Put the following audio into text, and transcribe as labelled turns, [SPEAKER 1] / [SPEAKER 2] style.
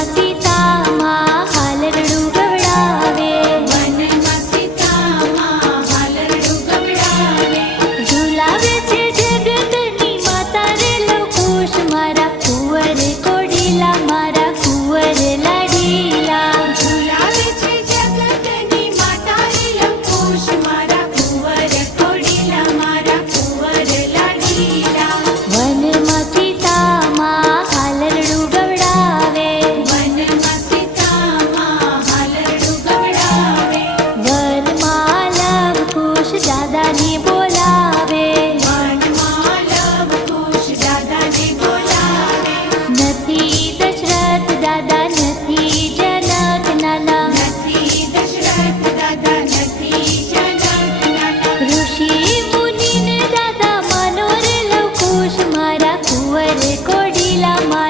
[SPEAKER 1] así. selama